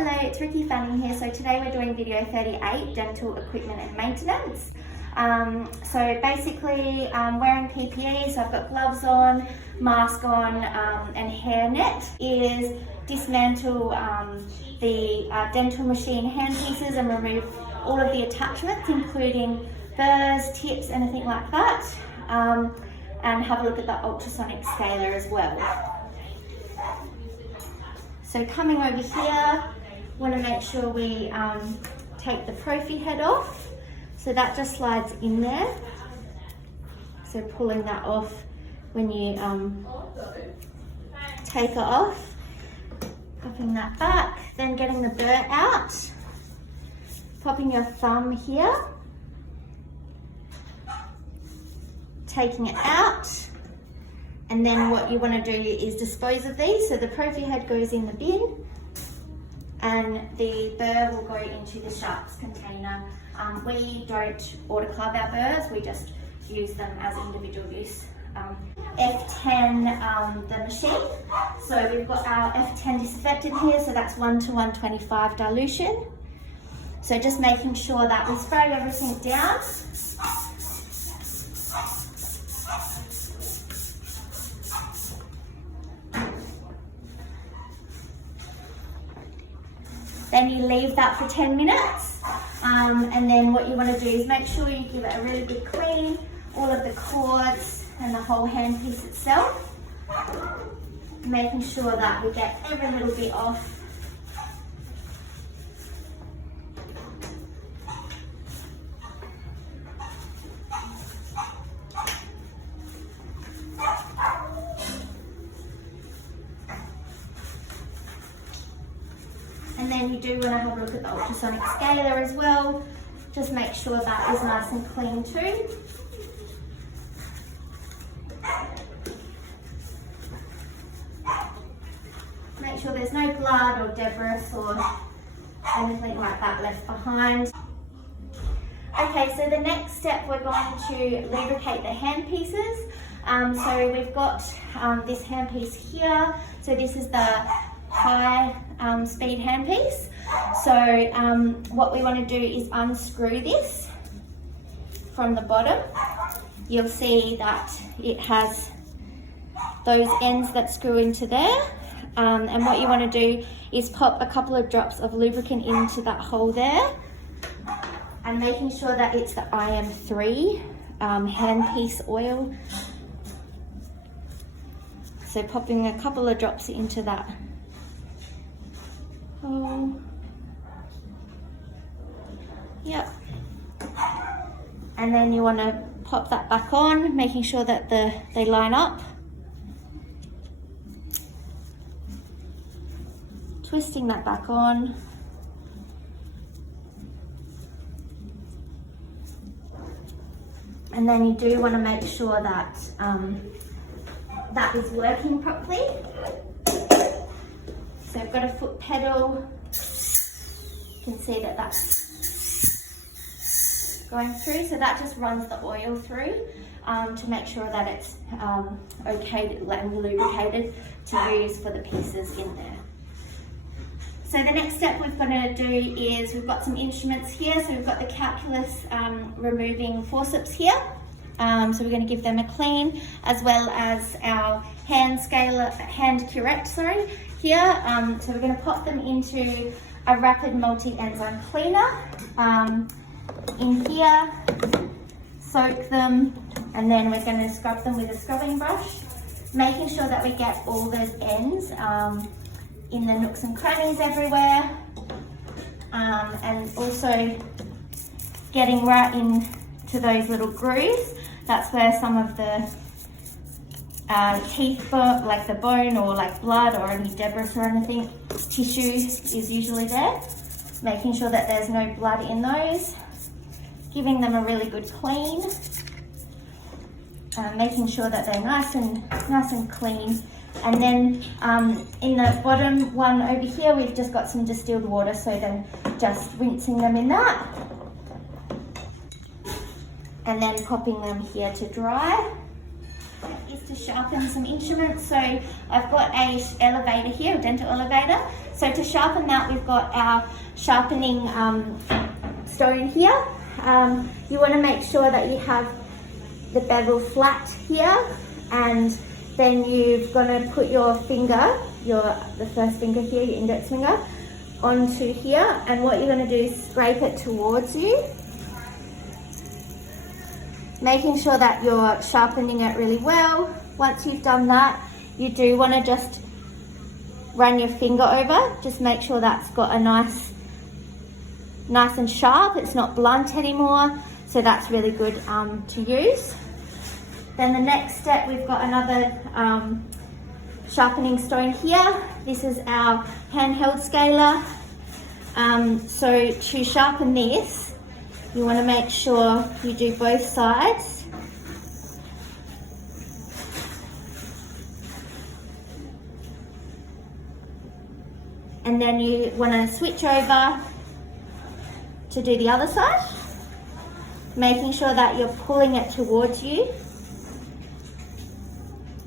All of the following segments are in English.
Hello, it's Ricky Fanning here. So today we're doing video 38, dental equipment and maintenance. So basically wearing PPE, so I've got gloves on, mask on and hairnet, is dismantle the dental machine handpieces and remove all of the attachments, including burrs, tips, anything like that, and have a look at the ultrasonic scaler as well. So coming over here, want to make sure we take the prophy head off. So that just slides in there. So pulling that off when you take it off, popping that back, then getting the burr out, popping your thumb here, taking it out, and then what you want to do is dispose of these. So the prophy head goes in the bin and the burr will go into the sharps container. We don't autoclave our burrs, we just use them as individual use. F10 the machine. So we've got our F10 disinfectant here, so that's 1 to 125 dilution. So just making sure that we spray everything down. Then you leave that for 10 minutes. And then what you want to do is make sure you give it a really good clean, all of the cords and the whole handpiece itself. Making sure that we get every little bit off. And then you do want to have a look at the ultrasonic scaler as well. Just make sure that is nice and clean too. Make sure there's no blood or debris or anything like that left behind. Okay, so the next step, we're going to lubricate the hand-pieces. So we've got this handpiece here. So this is the high speed handpiece. So what we want to do is unscrew this from the bottom. You'll see that it has those ends that screw into there. And what you want to do is pop a couple of drops of lubricant into that hole there, and making sure that it's the IM3 handpiece oil. So popping a couple of drops into that hole. Yep. And then you want to pop that back on, making sure that they line up. Twisting that back on. And then you do want to make sure that that is working properly. So I've got a foot pedal. You can see that that's going through. So that just runs the oil through to make sure that it's okay and lubricated to use for the pieces in there. So the next step we're going to do is we've got some instruments here. So we've got the calculus removing forceps here. So we're going to give them a clean, as well as our hand curette here. So we're going to pop them into a rapid multi-enzyme cleaner in here, soak them, and then we're going to scrub them with a scrubbing brush, making sure that we get all those ends in the nooks and crannies everywhere, and also getting right into those little grooves. That's where some of the teeth, like the bone or like blood or any debris or anything, tissue is usually there. Making sure that there's no blood in those. Giving them a really good clean. Making sure that they're nice and clean. And then in the bottom one over here, we've just got some distilled water, so then just rinsing them in that. And then popping them here to dry. Is to sharpen some instruments. So I've got a elevator here, a dental elevator. So to sharpen that, we've got our sharpening stone here. You want to make sure that you have the bevel flat here, and then you're going to put your finger, the first finger here, your index finger, onto here, and what you're going to do is scrape it towards you, making sure that you're sharpening it really well. Once you've done that, you do want to just run your finger over, just make sure that's got a nice and sharp, it's not blunt anymore, so that's really good to use. Then the next step, we've got another sharpening stone here. This is our handheld scaler. So to sharpen this, you want to make sure you do both sides. And then you want to switch over to do the other side, making sure that you're pulling it towards you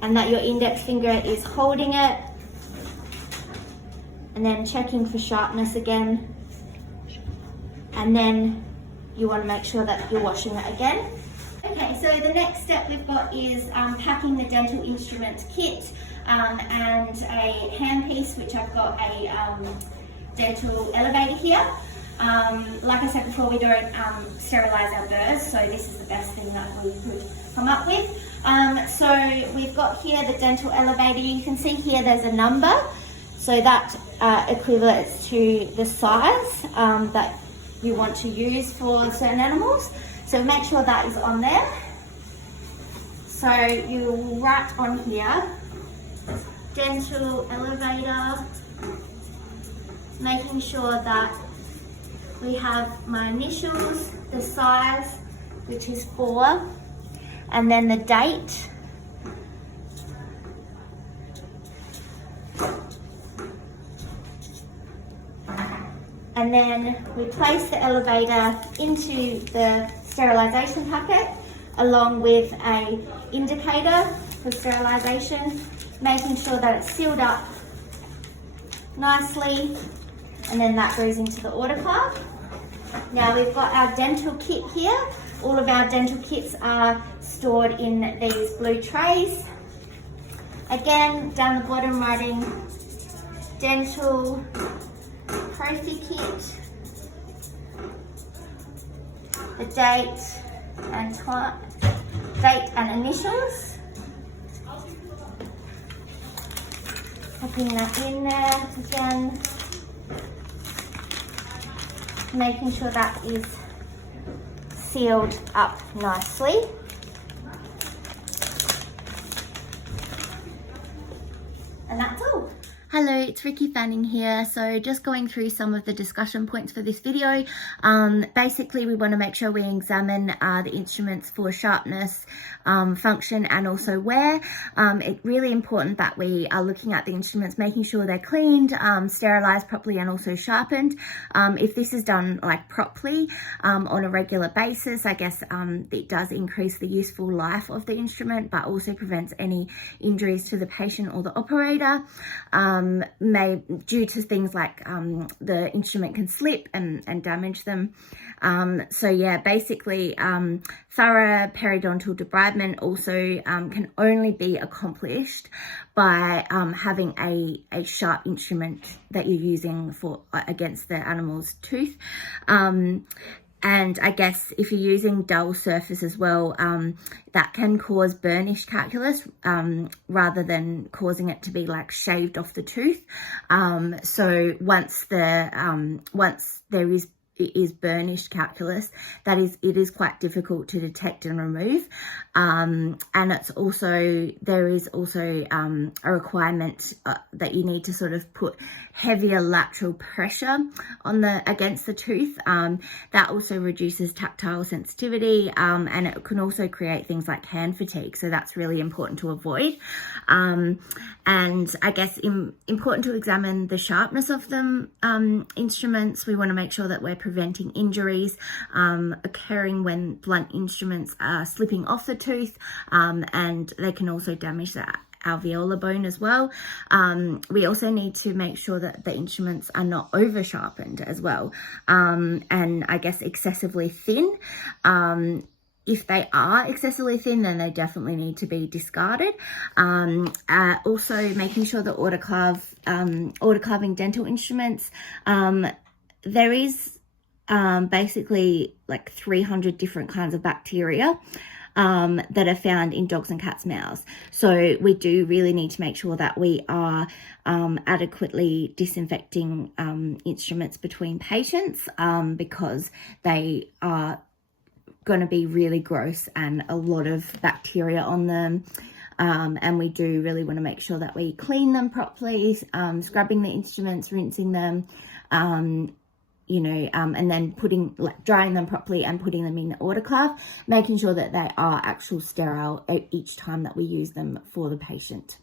and that your index finger is holding it, and then checking for sharpness again, and then you want to make sure that you're washing it again. Okay, so the next step we've got is packing the dental instrument kit and a handpiece, which I've got a dental elevator here. Like I said before, we don't sterilise our burrs, so this is the best thing that we could come up with. So we've got here the dental elevator. You can see here there's a number, so that equates to the size that you want to use for certain animals. So make sure that is on there. So you will write on here, dental elevator, making sure that we have my initials, the size, which is 4, and then the date. And then we place the elevator into the sterilisation packet along with a indicator for sterilisation, making sure that it's sealed up nicely, and then that goes into the autoclave. Now we've got our dental kit here. All of our dental kits are stored in these blue trays. Again, down the bottom writing dental Profi kit, the date and initials. Popping that in there again, making sure that is sealed up nicely. And that's all. Hello, it's Ricky Fanning here. So just going through some of the discussion points for this video. Basically, we want to make sure we examine the instruments for sharpness, function, and also wear. It's really important that we are looking at the instruments, making sure they're cleaned, sterilized properly, and also sharpened. If this is done like properly on a regular basis, I guess it does increase the useful life of the instrument, but also prevents any injuries to the patient or the operator. Due to things like the instrument can slip and damage them. So yeah, basically thorough periodontal debridement also can only be accomplished by having a sharp instrument that you're using for against the animal's tooth. And I guess if you're using dull surface as well, that can cause burnished calculus rather than causing it to be like shaved off the tooth. So once there is burnished calculus, it is quite difficult to detect and remove. And there is also a requirement that you need to sort of put heavier lateral pressure against the tooth. That also reduces tactile sensitivity, and it can also create things like hand fatigue. So that's really important to avoid. And I guess important to examine the sharpness of the instruments. We want to make sure that we're preventing injuries occurring when blunt instruments are slipping off the tooth, and they can also damage the alveolar bone as well. We also need to make sure that the instruments are not over sharpened as well, and I guess excessively thin. If they are excessively thin, then they definitely need to be discarded. Also making sure that autoclaving dental instruments, there is basically like 300 different kinds of bacteria that are found in dogs and cats' mouths. So we do really need to make sure that we are adequately disinfecting instruments between patients, because they are going to be really gross and a lot of bacteria on them. And we do really want to make sure that we clean them properly, scrubbing the instruments, rinsing them, and then drying them properly and putting them in the autoclave, making sure that they are actual sterile each time that we use them for the patient.